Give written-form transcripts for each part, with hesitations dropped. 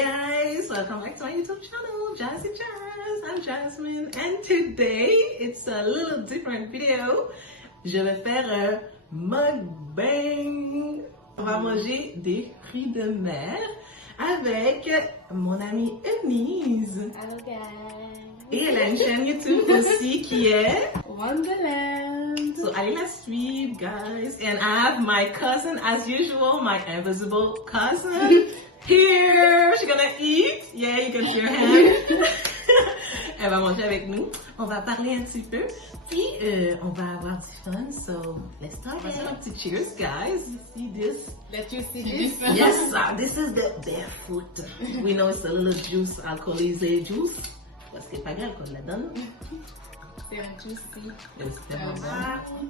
guys, welcome back to my YouTube channel, Jazzy Jazz. I'm Jasmine, and today it's a little different video. Je vais faire un mukbang. On va manger des fruits de mer avec mon amie Emise. Hello guys. Et elle a une chaîne YouTube aussi qui est Wonderland. So allez la suivre, guys. And I have my cousin, as usual, my invisible cousin here. She's gonna eat. Yeah, you can see her hand. Elle va manger avec nous. On va parler un petit peu. Puis, on va avoir du fun. So, let's start. On va faire un petit cheers, guys. You see this? Let you see this. Yes, this is the barefoot. We know it's a little juice, alcoolisé juice. Parce que pas grave qu'on la donne. C'est un juicy. C'est vraiment bon.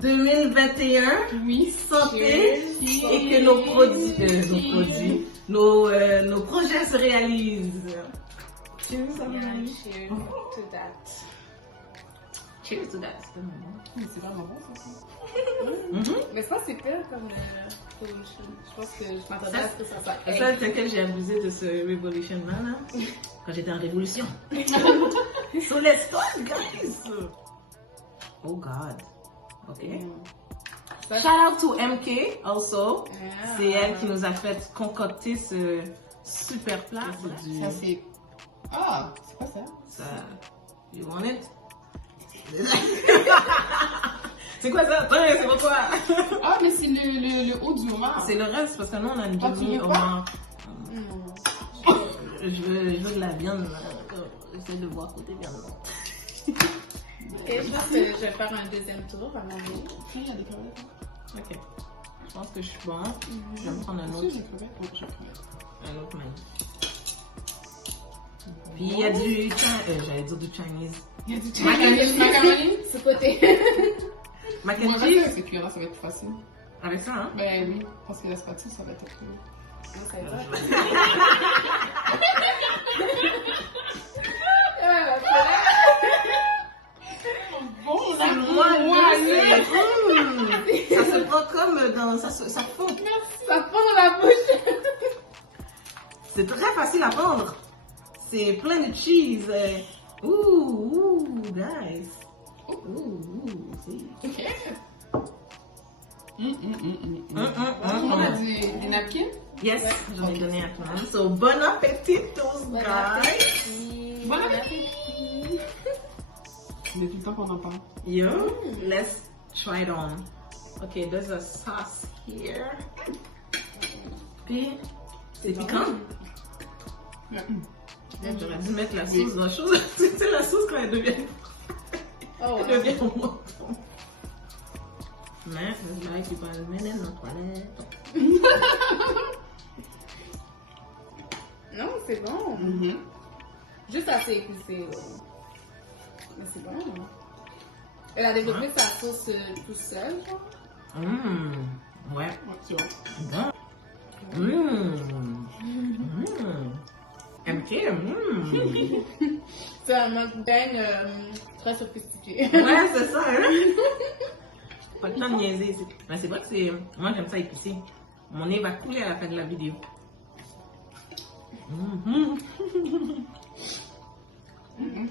2021, Oui, santé, cheers. et que nos projets se réalisent. Cheers, Yeah, everybody. cheers to that. Cheers to that. C'est vraiment bon ça. Mais c'est pas super comme solution. Je pense que je m'attendais à ce que ça soit C'est ça, c'est que j'ai abusé de ce Revolution Man, là, quand j'étais en révolution. So let's start, guys. Oh God. Okay. Shout out to MK also. Yeah. C'est elle qui nous a fait concocter ce super plat. Ça c'est. Ah, c'est quoi ça? Ça, you want it? C'est quoi ça? Ouais, c'est pourquoi? Ah, mais c'est le haut du homard. C'est le reste, parce que nous on a une Ah, tu demi veux au pas? moins. Je veux de la viande, là. J'essaie de voir côté viande. Ok, je pense que je vais faire un deuxième tour à manger. Il y a des crevettes. Ok. Je pense que je suis bon. Je vais me prendre un Est-ce autre. que j'ai crevettes? Oui, j'ai crevettes. Un autre menu. Puis il y a du j'allais dire du Chinese. Il y a du Macaroni, ce côté. Mac Moi, and avec cheese. ces cuillères-là, ça va être facile. Avec ça, hein? Ben oui, parce que la spatule, ça va être plus. Non, ça va. Bon, C'est moelleux. Ça se prend comme dans... Ça fond. Ça fond dans la bouche. C'est très facile à prendre. C'est plein de cheese. Ouh, guys. Ouh, see. On a des napkins? Yes, j'en ai donné à tout le monde. So, bon appétit, Bon guys. appétit. Bon appétit. Il y a tout le temps qu'on en parle. Yo, let's try it on. Okay, there's a sauce here. Puis, c'est piquant. J'aurais dû mettre la sauce dans la chose. C'est la sauce quand elle devient, Oh, elle devient moins. Mais, c'est vrai qu'il va le mener dans la toilette. non, c'est bon. Juste assez épicé. Là. Mais c'est bon. Hein. Elle a développé sa sauce tout seul. Genre. Ouais. Ouais, tu vois. Bon. MK, C'est un mukbang très sophistiqué. Ouais, c'est ça, hein? Pas de temps de niaiser ici. Mais c'est vrai que c'est... Moi, j'aime ça épicé. Mon nez va couler à la fin de la vidéo.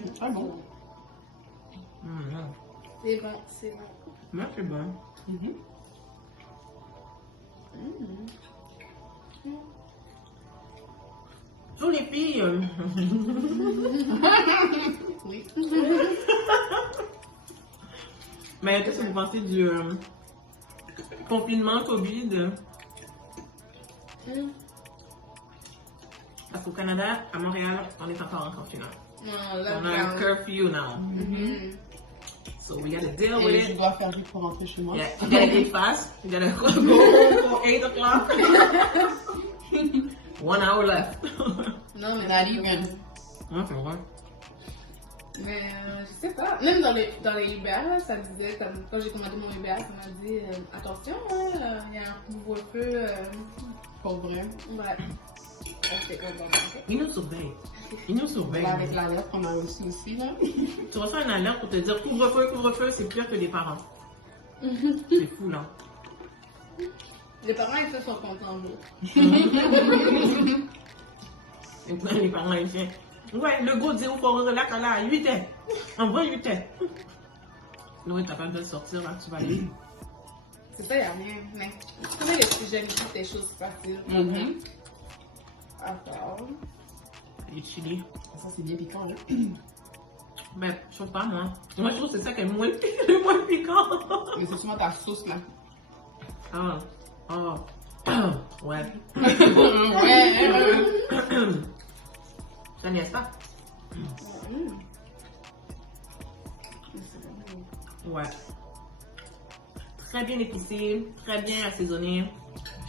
C'est très bon. C'est bon, c'est bon. Moi, c'est bon. Pour les filles... Oui. Mais qu'est-ce que vous pensez du confinement COVID? Parce qu'au Canada, à Montréal, on est encore en confinement. Non, là, On a un curfew now. So we gotta deal with Et je it. dois faire vite pour rentrer chez moi. Yeah, you gotta eat fast. You gotta go for 8 o'clock. 1 hour left. Non, mais Not even. Ouais, c'est vrai. Mais je sais pas. Même dans les Uber, là, ça me disait, comme, quand j'ai commandé mon Uber, ça m'a dit attention, il y a un couvre-feu. Pour vrai. Ouais. Ok, bon. Ils nous surveillent. Ils nous surveillent. Là, avec l'alerte qu'on a reçue aussi, là. Tu reçois une alerte pour te dire couvre-feu, couvre-feu, c'est pire que des parents. C'est fou là. Les parents, ils se sont contents, Et puis, les parents haïtiens. Ouais, le go dit, il faut relax à la 8 heures. En vrai, 8 heures. Non, t'as pas besoin de sortir là, tu vas aller. C'est ça, il n'y a rien. Mais tu connais les plus jeunes ici, des choses faciles. À faire. Les chili. Ça, c'est bien piquant, là. Ben, je sais pas, moi. Moi, je trouve que c'est ça qui est moins, le moins piquant. Mais c'est sûrement ta sauce, là. Ah, ah. Ouais. Ouais. Ça n'est pas. Ouais. Très bien épicé, très bien assaisonné.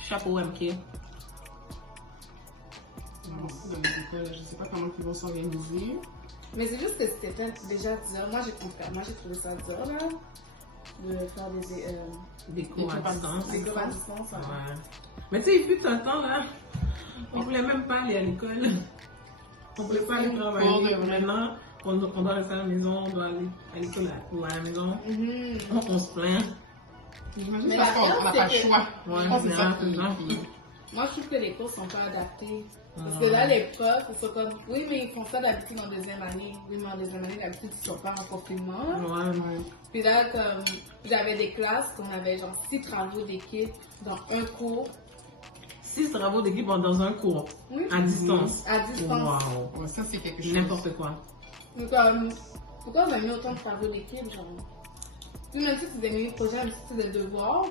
Chapeau MK. Je sais pas comment ils vont s'organiser. Mais c'est juste que c'était déjà dur. Moi, j'ai trouvé ça dur, là. De faire Des cours à distance. des cours à distance. Ouais. Ouais. Mais tu sais, il fut un temps là, on voulait même pas aller à l'école. On voulait pas aller travailler. Maintenant, on doit rester à la maison, on doit aller à l'école ou à la maison. On se plaint. J'imagine Mais parce qu'on n'a pas le choix. Ouais, Je pense que c'est ça c'est ça. Moi, je trouve que les cours sont pas adaptés. Parce que là, les profs, ils sont comme, oui, mais ils font ça d'habitude en deuxième année. Oui, mais en deuxième année, d'habitude, ils sont pas en confinement. Ouais. Puis là, comme, j'avais des classes qu'on avait genre 6 travaux d'équipe dans un cours. 6 travaux d'équipe dans un cours, Oui. à distance. À distance. Wow. Ouais, ça, c'est quelque chose. N'importe quoi. Donc, pourquoi on a mis autant de travaux d'équipe, genre? Puis même si c'est des mini-projets, même si c'est des devoirs,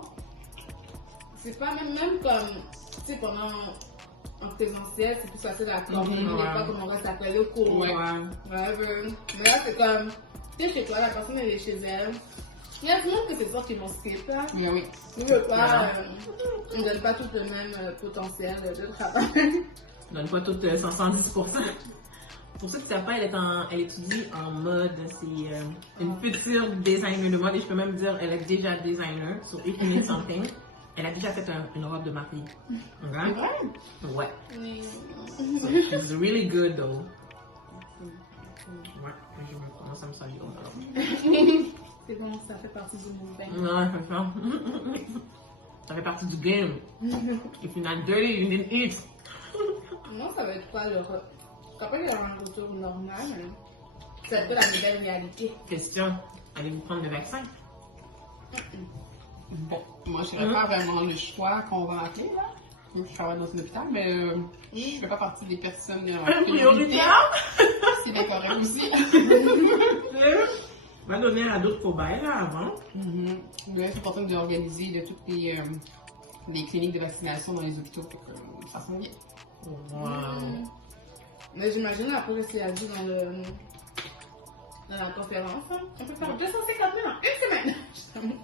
c'est pas même comme, tu sais, pendant en présentiel, c'est plus facile à coordonner, Ouais. pas comme on reste à coller au cours. Ouais. Whatever. Mais là, c'est comme, tu sais, chez toi, la personne elle est chez elle. Il y a tout le monde que c'est sûr qu'ils vont skip, là. Mais oui. On ne veut pas, on donne pas tout le même potentiel de travail. Donne pas tout 110%. Pour ceux qui ne savent pas, elle étudie en mode. C'est une future designer de mode et je peux même dire elle est déjà designer. So if you need something, elle a déjà fait une robe de mariée. C'est Okay? vrai? Ouais. Mais... So she's really good though. Ouais, je commence à me saluer. C'est bon, ça fait partie du mouvement. Non, c'est ça. Ça fait partie du game. If you're not dirty, you didn't eat. Non, ça va être quoi le... Je crois pas qu'il y aura un retour normal, mais c'est un peu la nouvelle réalité. Question, allez-vous prendre le vaccin? Bon, moi, je n'aurais pas vraiment le choix qu'on va appeler, là. Je travaille dans un hôpital, mais je ne fais pas partie des personnes Prioritaire? C'est bien correct aussi. Va donner à d'autres cobayes là avant. Mais c'est important d'organiser de toutes les cliniques de vaccination dans les hôpitaux. Ça sent bien. Wow. Mais j'imagine après ce qu'il a dit dans la conférence, hein, on peut faire 250 000 en une semaine.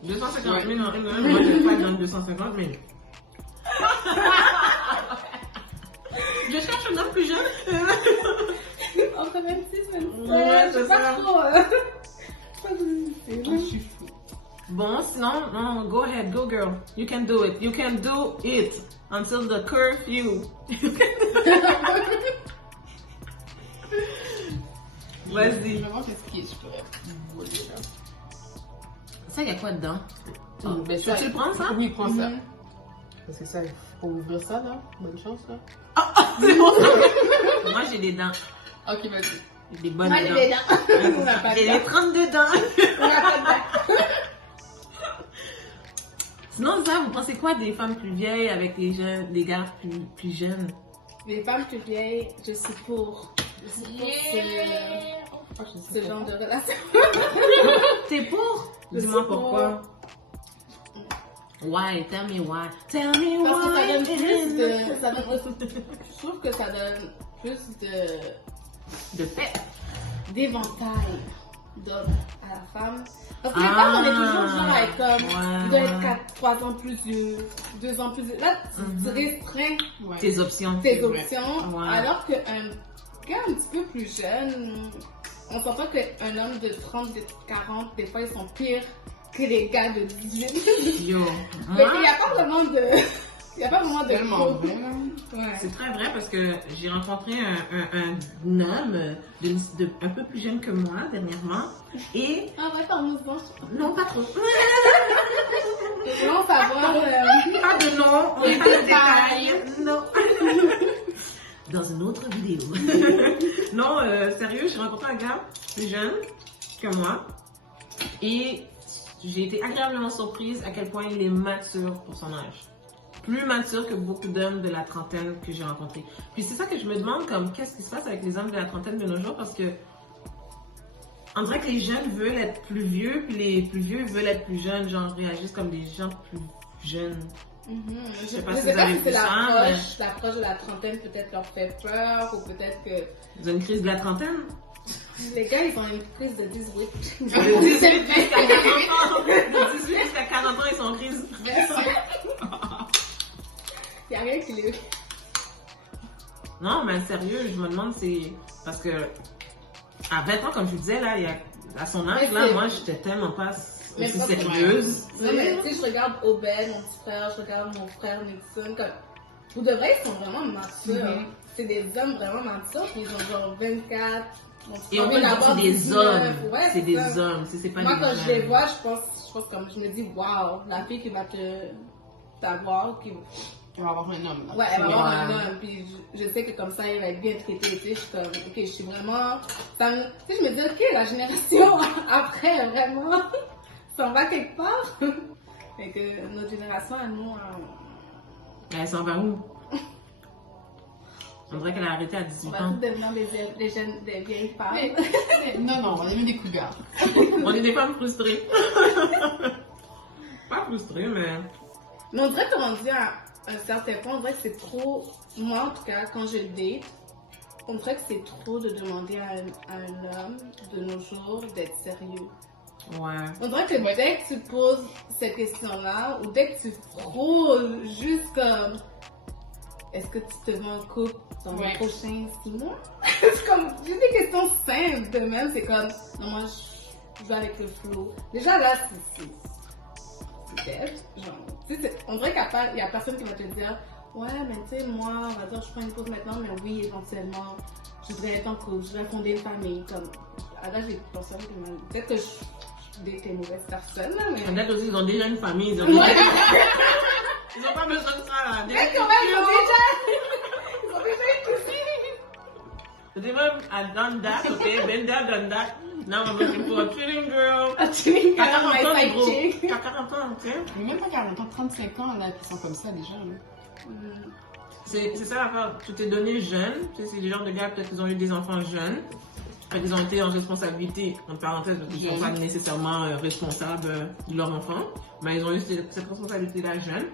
250 000 en une heure, moi je pas dans 250 000. Je cherche un homme plus jeune. Entre 26 et 27, Ouais, c'est pas ça. trop. Pas de Je suis fou. Bon, sinon, non, go ahead, go girl. You can do it. You can do it until the curfew. Vas-y. Je vais voir qu'est-ce qui est. Je pourrais voler là. Ça, il y a quoi dedans? Ben, Tu veux le prendre, ça? Oui, prends ça. Parce que ça, il faut ouvrir ça, là. Bonne chance, là. C'est bon. Moi, j'ai des dents. Ok, vas-y. J'ai des bonnes Moi, j'ai dents. des dents. On n'a pas de J'ai dents. les 32 dents. On n'a pas de dents. Sinon, ça, vous pensez quoi des femmes plus vieilles avec des gars plus jeunes? Les femmes plus vieilles, je suis pour. Je suis pour ce genre de relation. T'es pour? Je Dis-moi sais pas. pourquoi. Why? Tell me why. Tell me Parce que ça why. donne plus de. Je trouve que ça donne plus De fait. d'éventail d'hommes à la femme. Parce que les femmes, on est toujours genre avec comme. Ouais, Il doit être ouais. 3 ans plus vieux, 2 ans plus vieux. Là, tu restreins Ouais. Tes options. tes vrai. options. Ouais. Alors qu'un gars un petit peu plus jeune, on s'entend qu'un homme de 30, de 40, des fois, ils sont pires que les gars de 18. Yo. Donc, Moi, il n'y a pas vraiment de. Il n'y a pas vraiment de. Tellement vrai. Ouais. c'est très vrai parce que j'ai rencontré un homme un peu plus jeune que moi dernièrement. Et. Ah ouais, parle-nous de bon. Non, pas trop. Je veux savoir. Pas de nom, on n'est pas de détails. Non. dans une autre vidéo. Non, sérieux, j'ai rencontré un gars plus jeune que moi et j'ai été agréablement surprise à quel point il est mature pour son âge. Plus mature que beaucoup d'hommes de la trentaine que j'ai rencontrés. Puis c'est ça que je me demande, comme, qu'est-ce qui se passe avec les hommes de la trentaine de nos jours, parce que on dirait que les jeunes veulent être plus vieux, puis les plus vieux veulent être plus jeunes, genre réagissent comme des gens plus jeunes. Je sais pas pas si si vous avez c'est vu ça, l'approche de la trentaine peut-être leur fait peur, ou peut-être que Ils ont une crise de la trentaine. les gars ils ont une crise de 18. De 18 jusqu'à 40 ans. De 18 jusqu'à 40 ans, ils sont en crise. Il y a rien qui les... Non, mais sérieux, je me demande, c'est parce que à 20 ans, comme je vous disais, là, à son âge, Mais là, c'est- moi, j'étais tellement pas Mais aussi pas sérieuse. Non, mais tu sais, je regarde Obed, mon petit frère, je regarde mon frère Nixon, comme... Pour de vrai, ils sont vraiment matures. Mhm. C'est des hommes vraiment matures, puis ils ont genre 24... Et on peut dire que c'est des hommes. C'est des hommes, c'est pas Moi, des quand jeunes. je les vois, je pense comme, je me dis, waouh, la fille qui va t'avoir, qui... Il va avoir un homme. Là. Ouais, elle va avoir un Ouais. homme, puis je sais que comme ça, elle va être bien traitée, tu sais, je suis comme, ok, je suis vraiment, ça me, tu sais, je me dis, ok, la génération après, vraiment, ça va quelque part. Fait que notre génération à nous, Elle s'en va où? On dirait qu'elle a arrêté à on 18 va ans. tous devenir des jeunes, des vieilles femmes. Non, non, on est même des cougars. On est des femmes frustrées. Pas frustrées, mais... Mais on dirait qu'on dit à un certain point, on dirait que c'est trop, moi en tout cas, quand je date, on dirait que c'est trop de demander à un homme de nos jours d'être sérieux. Ouais. On dirait que dès que tu poses cette question-là, ou dès que tu frôles juste comme est-ce que tu te mets en couple dans les prochains 6 mois? C'est comme juste des questions simples de même, c'est comme non, moi je vais avec le flow. Déjà là, c'est dead. Genre, tu sais, on dirait qu'il y a personne qui va te dire ouais, mais tu sais, moi, on va dire je prends une pause maintenant, mais oui, éventuellement, je voudrais être en couple, je voudrais fonder une famille. Comme, là, j'ai personne qui m'a. Peut-être que je date des mauvaises personnes, là, mais. Peut-être aussi, ils ont déjà une famille, ils ont Ouais. Ils ont pas besoin de ça, là. Mais quand même, ils ont déjà une cousine. Even I've done that, okay? Been there, done that. Now I'm looking for a chilling girl. A chilling T'as girl, 40 my ans, side gros. chick. T'as 40 ans, ok? Mais même pas 40 ans, 35 ans, là, qui sont comme ça déjà. Là. C'est ça l'affaire. Tu t'es donné jeune. Tu sais, c'est des genres de gars, peut-être qu'ils ont eu des enfants jeunes. Fait qu'ils ont été en responsabilité, en parenthèse, parce qu'ils ne sont pas nécessairement responsables de leur enfant. Mais ils ont eu cette responsabilité-là jeune.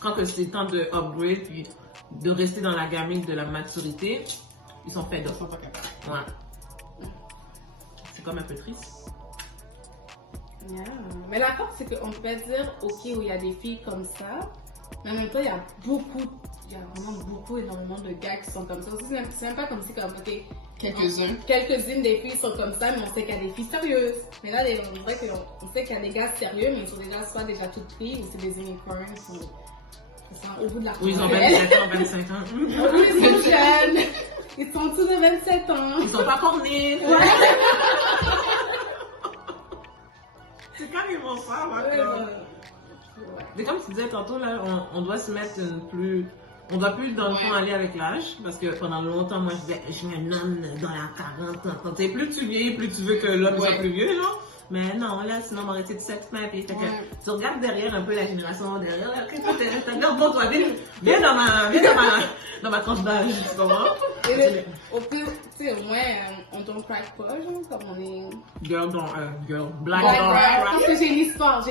Quand que c'est temps de upgrade, puis de rester dans la gamine de la maturité, ils sont faits Ils d'autres. sont pas capables. Ouais. C'est comme un peu triste. Yeah. Mais la force, c'est qu'on peut dire, ok, où il y a des filles comme ça, mais en même temps, il y a vraiment beaucoup, énormément de gars qui sont comme ça. Aussi, c'est même pas comme si, comme, ok, Quelques-uns. quelques-unes des filles sont comme ça, mais on sait qu'il y a des filles sérieuses. Mais là, on dirait qu'on sait qu'il y a des gars sérieux, mais ils sont déjà soit déjà toutes pris, ou c'est des unicorns, ou ils sont au bout de la Ou ils ont trentaine. 27 ans, 25 ans. Oui, ils sont jeunes. Ils sont tous de 27 ans. Ils sont pas cornés. Ouais. C'est carrément ça, moi. Ouais, comme. ouais. C'est comme tu disais tantôt, là, on doit se mettre une plus... On doit plus, dans le fond, aller avec l'âge. Parce que pendant longtemps, moi, je suis un homme dans la 40 ans. Tu sais, plus tu vieillis, plus tu veux que l'homme soit plus vieux, genre. Mais non, là, sinon, on va arrêter de sexe, mais puis, fait que, tu regardes derrière un peu la génération derrière, là, qu'est-ce que t'as bien bon, toi, viens dans ma tranche d'âge, tu comprends? Et au plus, tu sais, au moins, on don't crack pas, genre, comme on est. Girl, black Black don't crack. crack. Parce que j'ai une histoire.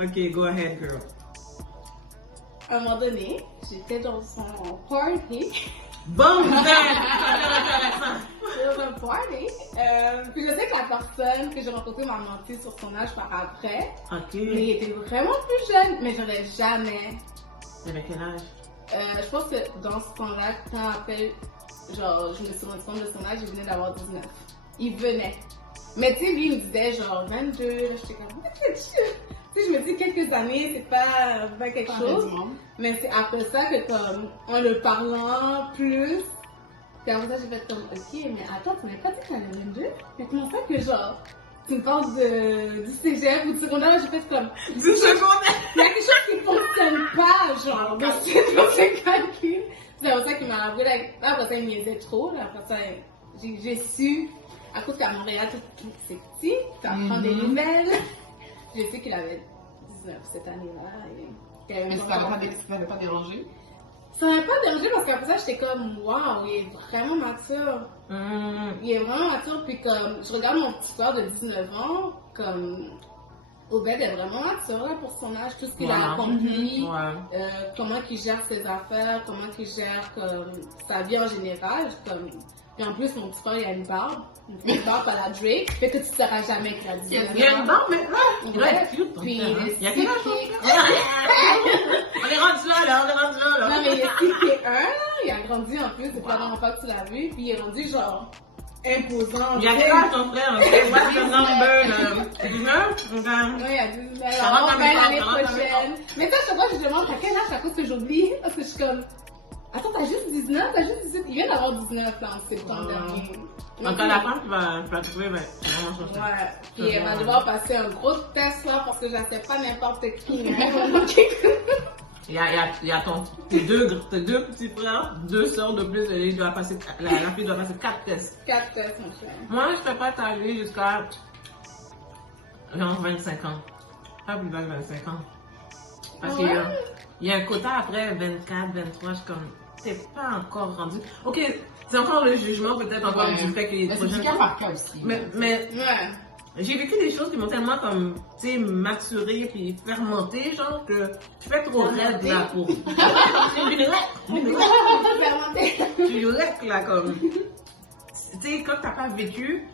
Ok, go ahead, girl. À un moment donné, j'étais dans un party. Bon, vous Dans un party. Puis je sais que la personne que j'ai rencontrée m'a menti sur son âge par après. Ok. Mais il était vraiment plus jeune, mais j'aurais jamais. Avec quel âge? Je pense que dans ce temps-là, quand après, genre, je me suis rendu compte de son âge, il venait d'avoir 19. Il venait. Mais tu sais, lui, il me disait genre 22, là, j'étais comme, tu sais, je me dis quelques années, c'est pas quelque chose. Mais c'est après ça que, comme, en le parlant plus, puis après ça, j'ai fait comme, ok, mais attends, tu m'avais pas dit que t'avais 22? Mais comment ça que, genre, tu me parles du cégep ou du secondaire, j'ai fait comme, Du secondaire! il y a quelque chose qui fonctionne pas, genre, dans ces calculs. C'est pour ça qu'il m'a avoué, là, après ça, il me niaisait trop, là, après ça, j'ai su, à cause qu'à Montréal, tout c'est petit, tu apprends des nouvelles. J'ai su qu'il avait 19 cette année-là. Mais ça n'avait pas dérangé? Ça m'a pas dérangé parce qu'après ça, j'étais comme, waouh, il est vraiment mature. Il est vraiment mature, puis comme, je regarde mon petit frère de 19 ans, comme, Obed est vraiment mature là, pour son âge, tout ce qu'il a accompli, comment il gère ses affaires, comment il gère comme, sa vie en général. Comme... Puis en plus, mon petit frère, il a une barbe à la Drake, fait que tu ne sauras jamais qu'il a 19 ans. Il y a une barbe maintenant? Il doit être cute, ton Puis frère, hein? il Il y a est quel âge? On est rendu là, on est rendu là. Non, mais il est 6'1", il a grandi en plus, c'est pas longtemps que tu l'as vu, puis il est rendu genre imposant. Il y a quel âge ton frère? What's the number? 19? Oui, il y a 19 ans, l'année prochaine. Mais ça, je te vois, je demande, t'as quel âge à cause que j'oublie? Parce que je suis comme, attends, t'as juste 19, t'as juste 18. Il vient d'avoir 19 là, en septembre dernier. Donc à la fin, tu vas trouver, ben, c'est vraiment changé. Ouais, puis elle va devoir passer un gros test là, parce que j'accepte pas n'importe qui. Il y a tes deux petits frères, 2 sœurs de plus, et la fille doit passer 4 tests. 4 tests, mon cher. Moi, je fais pas ta vie jusqu'à genre 25 ans. Pas plus bas que 25 ans. Parce qu'il y a un quota après 24, 23, je suis comme, t'es pas encore rendu. Ok, c'est encore le jugement peut-être encore du fait que les projets. C'est du cas par cas aussi. Mais j'ai vécu des choses qui m'ont tellement comme, tu sais, maturé puis fermenté, genre que je fais trop raide là pour. Tu lec là comme. Tu sais, quand t'as pas vécu,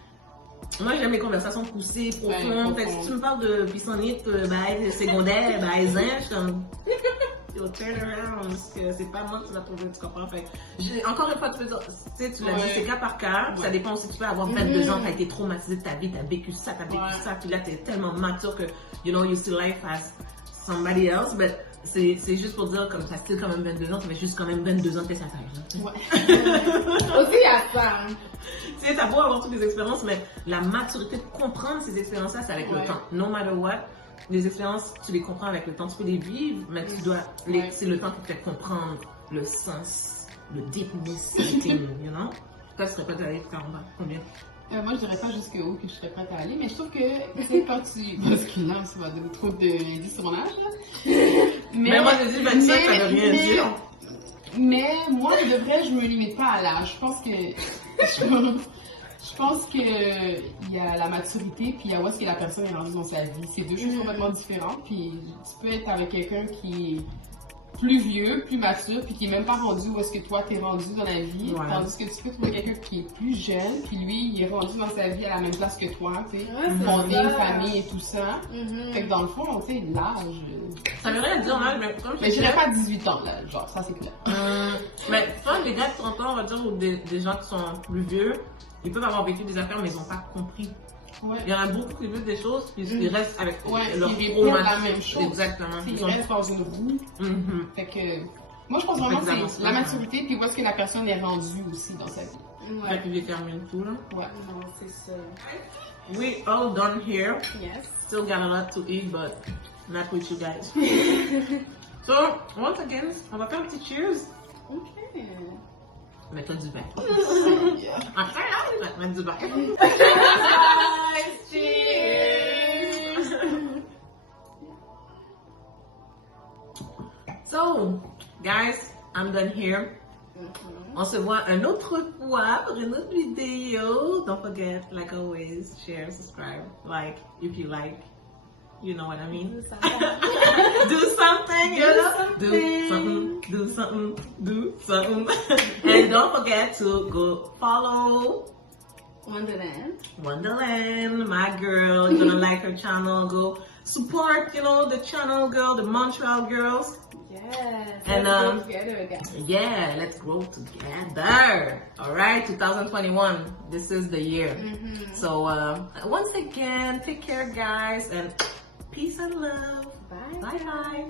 moi j'aime les conversations poussées, profondes. Fait que si tu me parles de pissonnite, secondaire, zin, je suis comme. Yo, turn around, parce que c'est pas moi qui l'as trouvé, tu comprends? Fait, encore une fois, tu l'as dit, c'est cas par cas, ça dépend si tu peux avoir 22 ans, t'as été traumatisé de ta vie, t'as vécu ça, puis là t'es tellement mature que, you know, you see life as somebody else, but c'est juste pour dire, comme t'as still quand même 22 ans, t'avais juste quand même 22 ans de tes attaques. Aussi, il y a ça. Tu sais, t'as beau avoir toutes les expériences, mais la maturité de comprendre ces expériences-là, c'est avec le temps. No matter what. Les expériences, tu les comprends avec le temps, tu peux les vivre, mais tu dois, c'est le temps qui te fait comprendre le sens, le deepness, you know? Toi, tu serais prête à aller jusqu'à combien? Moi, je dirais pas jusqu'où que je serais prête à aller, mais je trouve que c'est quand tu. Parce que là, ça va donner trop d'indices sur mon âge, là. Mais moi, je dis 25, ça veut rien dire. Mais moi, de vrai, je me limite pas à l'âge. Je pense que il y a la maturité, puis il y a où est-ce que la personne est rendue dans sa vie. C'est deux choses complètement différentes. Puis tu peux être avec quelqu'un qui est plus vieux, plus mature, puis qui est même pas rendu où est-ce que toi t'es rendu dans la vie. Tandis que tu peux trouver quelqu'un qui est plus jeune, puis lui, il est rendu dans sa vie à la même place que toi, tu sais, fonder une famille et tout ça. Fait que dans le fond, tu sais, l'âge. Ça veut rien dire, mais comme je dirais pas 18 ans, là, genre, ça c'est clair. Mais toi, les gars de 30 ans, on va dire, ou des gens qui sont plus vieux, ils peuvent avoir vécu des affaires, mais ils n'ont pas compris. Il y en a beaucoup qui vivent des choses, puis ils restent avec leur traumatisme. La même chose. Exactement. Ils restent dans une roue. Fait que, moi, je pense vraiment que c'est la maturité, puis où est-ce que la personne est rendue aussi dans sa vie. Fait qu'ils déterminent tout, là. Ouais, non, c'est ça. We all done here. Yes. Still got a lot to eat, but not with you guys. So, once again, on va faire un petit cheers. Ok. Mets-toi du vin. Après, là, mets du vin. Cheers! So, guys, I'm done here. On se voit une autre fois pour une autre vidéo. Don't forget, like always, share, subscribe, like if you like. You know what I mean? Do something, you know? Do something. And don't forget to go follow Wonderland, my girl. You're gonna like her channel. Go support, you know, the channel girl, the Montreal girls. Yes. And let's grow together, guys. Yeah, let's grow together. All right, 2021. This is the year. So once again, take care, guys, and peace and love. Bye. Bye bye.